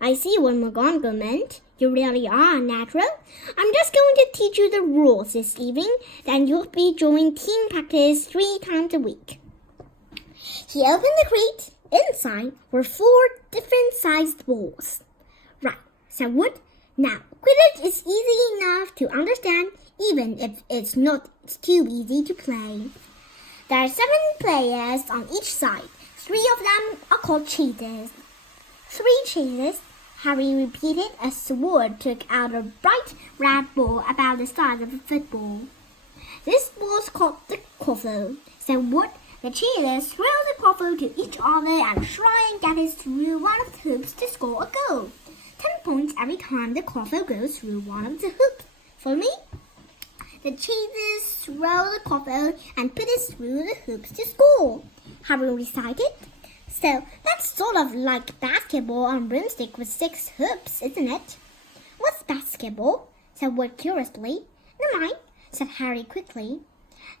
I see what McGonagall meant. You really are natural. I'm just going to teach you the rules this evening. Then you'll be doing team practice 3 times a week. He opened the crate. Inside were 4 different sized balls. Right, said Wood. Now, Quidditch is easy enough to understand, even if it's not too easy to play. There are 7 players on each side. 3 of them are called cheaters. 3 cheaters, Harry repeated as Wood took out a bright red ball about the size of a football. This ball's called the quaffle, said Wood. The cheaters throw the quaffle to each other and try and get it through one of the hoops to score a goal. 10 points every time the quaffle goes through one of the hoops. Follow me? The cheaters throw the quaffle and put it through the hoops to score, Harry recited. So that's sort of like basketball on broomstick with 6 hoops, isn't it? What's basketball? Said Wood curiously. Never mind, said Harry quickly.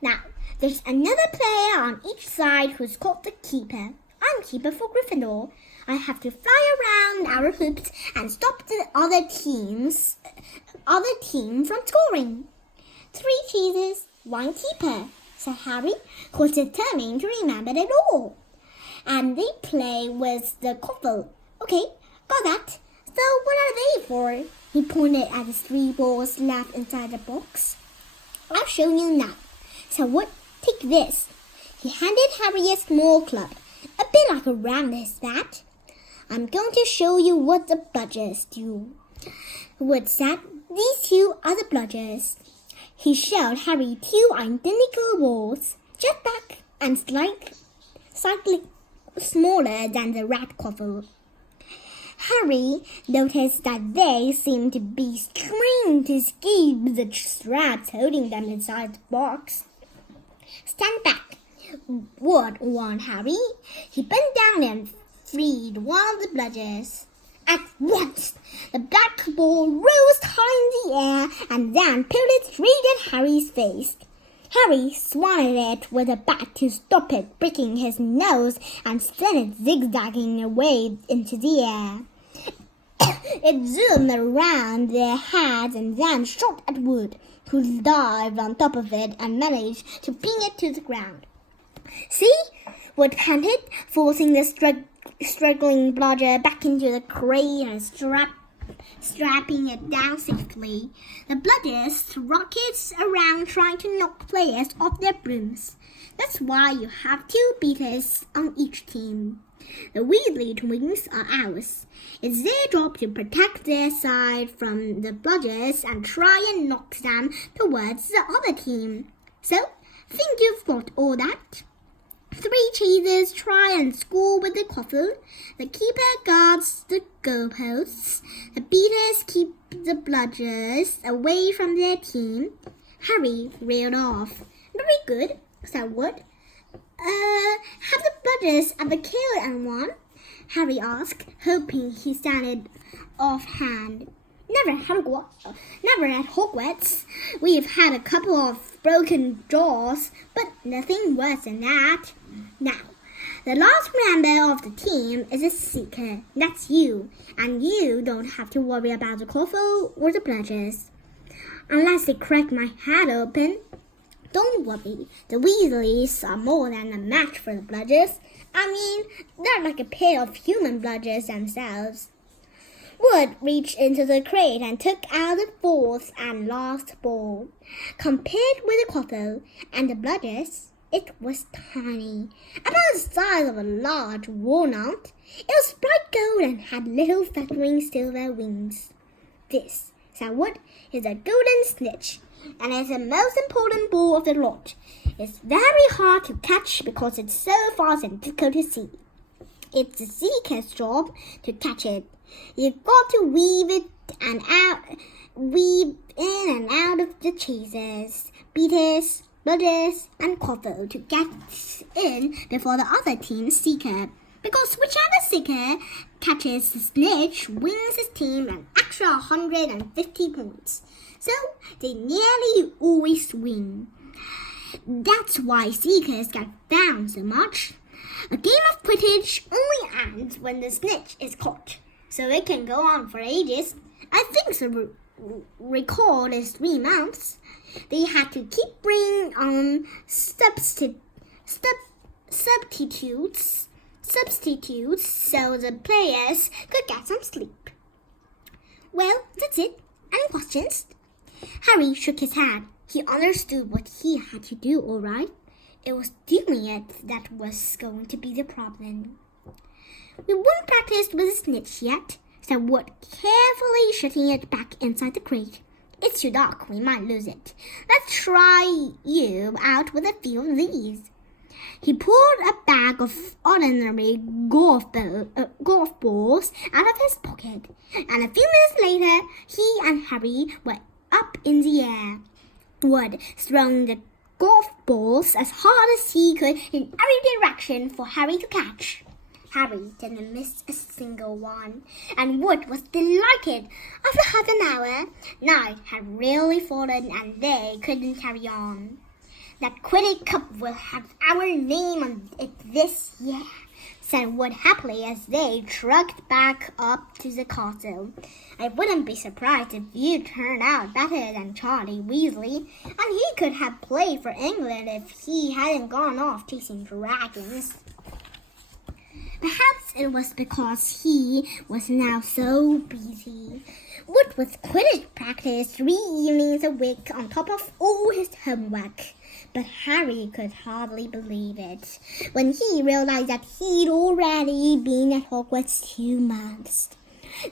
Now, there's another player on each side who's called the keeper. I'm keeper for Gryffindor. I have to fly around our hoops and stop the other team from scoring. 3 cheaters, 1 keeper, said Harry, who was determined to remember it all. And they play with the quaffle. Okay, got that. So what are they for? He pointed at the 3 balls left inside the box. I'll show you now. So what? Take this. He handed Harry a small club, a bit like a roundest bat. I'm going to show you what the bludgers do. Wood said, these 2 are the bludgers. He showed Harry 2 identical balls, jet black and slightly smaller than the red quaffle. Harry noticed that they seemed to be strained to escape the straps holding them inside the box. Stand back, Wood warned Harry. He bent down and freed one of the bludgers. At once, the black ball rose high in the air and then pelted straight at Harry's face. Harry swung at it with a bat to stop it breaking his nose and sent it zigzagging away into the air. It zoomed around their heads and then shot at Wood, who dived on top of it and managed to pin it to the ground. See? Wood panted, forcing the struggling bludger back into the crate and strapping it down safely. The bludgers rockets around trying to knock players off their brooms. That's why you have 2 beaters on each team. The Weasley twins are ours. It's their job to protect their side from the bludgers and try and knock them towards the other team. So, think you've got all that? 3 cheaters try and score with the quaffle. The keeper guards the goalposts. The beaters keep the bludgers away from their team. Harry reeled off. Very good, said Wood. Have the bludgers ever killed anyone? Harry asked, hoping he sounded offhand. Never at Hogwarts. We've had a couple of broken jaws, but nothing worse than that. Now, the last member of the team is a seeker. That's you, and you don't have to worry about the quaffle or the bludgers. Unless they crack my head open. Don't worry, the Weasleys are more than a match for the bludgers. I mean, they're like a pair of human bludgers themselves. Wood reached into the crate and took out the 4th and last ball. Compared with the quaffle and the bludgers, it was tiny, about the size of a large walnut. It was bright gold and had little fluttering silver wings. This, said Wood, is a golden snitch, and it's the most important ball of the lot. It's very hard to catch because it's so fast and difficult to see. It's the seeker's job to catch it. You've got to weave in and out of the chasers, beaters, bludgers, and quaffle to get in before the other team's seeker. Because whichever seeker catches the snitch wins his team an extra 150 points. So they nearly always win. That's why seekers get found so much. A game of Quidditch only ends when the snitch is caught. so it can go on for ages. I think the record is 3 months. They had to keep bringing on substitutes so the players could get some sleep. Well, that's it. Any questions? Harry shook his head. He understood what he had to do, all right. It was doing it that was going to be the problem. We won't practice with the snitch yet, said Wood, carefully shutting it back inside the crate. It's too dark. We might lose it. Let's try you out with a few of these. He pulled a bag of ordinary golf balls out of his pocket, and a few minutes later, he and Harry were up in the air. Wood throwing the golf balls as hard as he could in every direction for Harry to catch. Harry didn't miss a single one, and Wood was delighted. After half an hour, night had really fallen and they couldn't carry on. That Quidditch Cup will have our name on it this year, said Wood happily as they trucked back up to the castle. I wouldn't be surprised if you turned out better than Charlie Weasley, and he could have played for England if he hadn't gone off chasing dragons. Perhaps it was because he was now so busy. Wood was Quidditch practice 3 evenings a week on top of all his homework. But Harry could hardly believe it when he realized that he'd already been at Hogwarts 2 months.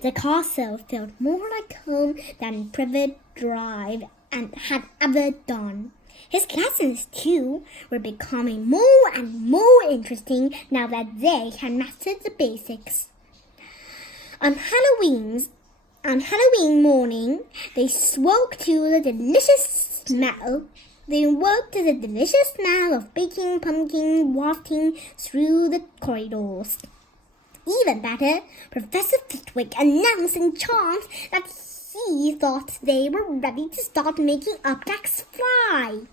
The castle felt more like home than Privet Drive had ever done. His lessons, too, were becoming more and more interesting now that they had mastered the basics. On Halloween morning, they woke to the delicious smell of baking pumpkin wafting through the corridors. Even better, Professor Flitwick announced in charms that he thought they were ready to start making objects fly,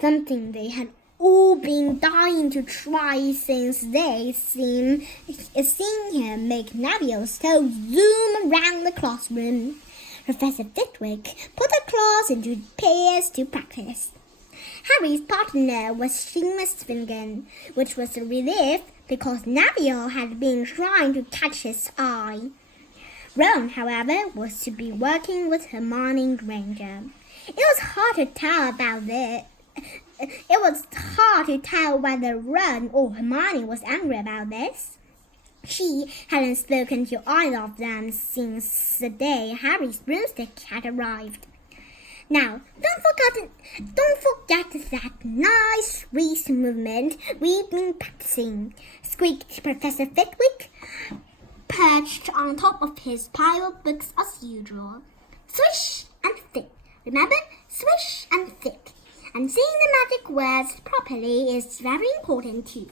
something they had all been dying to try since they seen him make Neville's toe zoom around the classroom. Professor Flitwick put the claws into pairs to practice. Harry's partner was Seamus Finnegan, which was a relief because Neville had been trying to catch his eye. Ron, however, was to be working with Hermione Granger. It was hard to tell whether Ron or Hermione was angry about this. She hadn't spoken to either of them since the day Harry's broomstick had arrived. Now, don't forget that nice wrist movement we've been practicing, squeaked Professor Flitwick, perched on top of his pile of books as usual. Swish and thick. Remember? Swish and thick. And saying the magic words properly is very important too.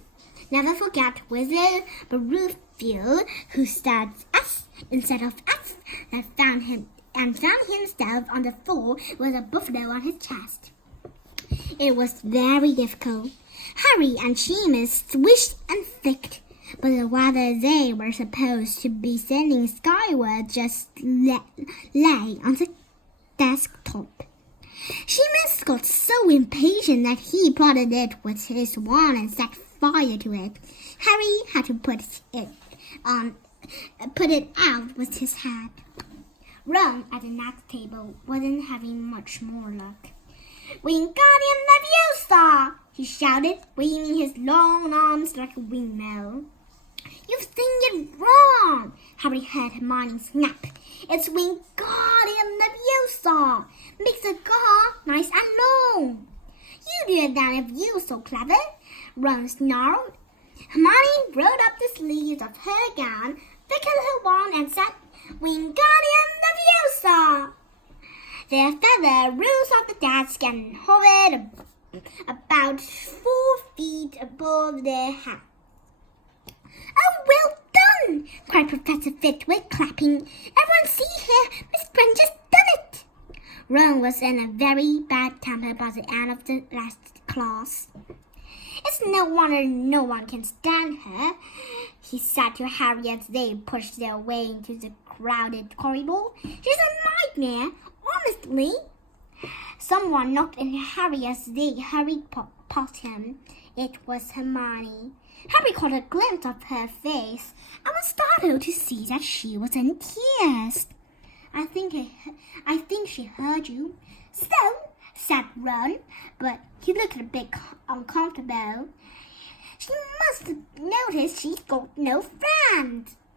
Never forget Wizard Baruffield, who starts S instead of F, that found himself on the floor with a buffalo on his chest. It was very difficult. Harry and Seamus swished and flicked, but whether they were supposed to be sending skyward just lay on the desktop. Seamus got so impatient that he prodded it with his wand and set fire to it. Harry had to put it out with his hat. Ron at the next table wasn't having much more luck. "Wingardium Leviosa!" he shouted, waving his long arms like a windmill. "You've seen it wrong!" Harry heard Hermione snap. "It's Wingardium Leviosa! Makes the gar nice and long." "You do it then if you're so clever," Ron snarled. Hermione rolled up the sleeves of her gown, flickered her wand, and said, "Wingardium Leviosa!" Their feather rose off the desk and hovered about 4 feet above their heads. "Oh, well done!" cried Professor Flitwick, clapping. "Everyone see here, Miss Granger's done it!" Ron was in a very bad temper by the end of the last class. "It's It's no wonder no one can stand her, he said to Harry as they pushed their way into the crowded corridor. She's a nightmare, honestly. Someone knocked on Harry as they hurried past him. It was Hermione. Harry caught a glimpse of her face and was startled to see that she was in tears. I think she heard you. So, said Ron, but he looked a bit uncomfortable. She must have noticed she's got no friend.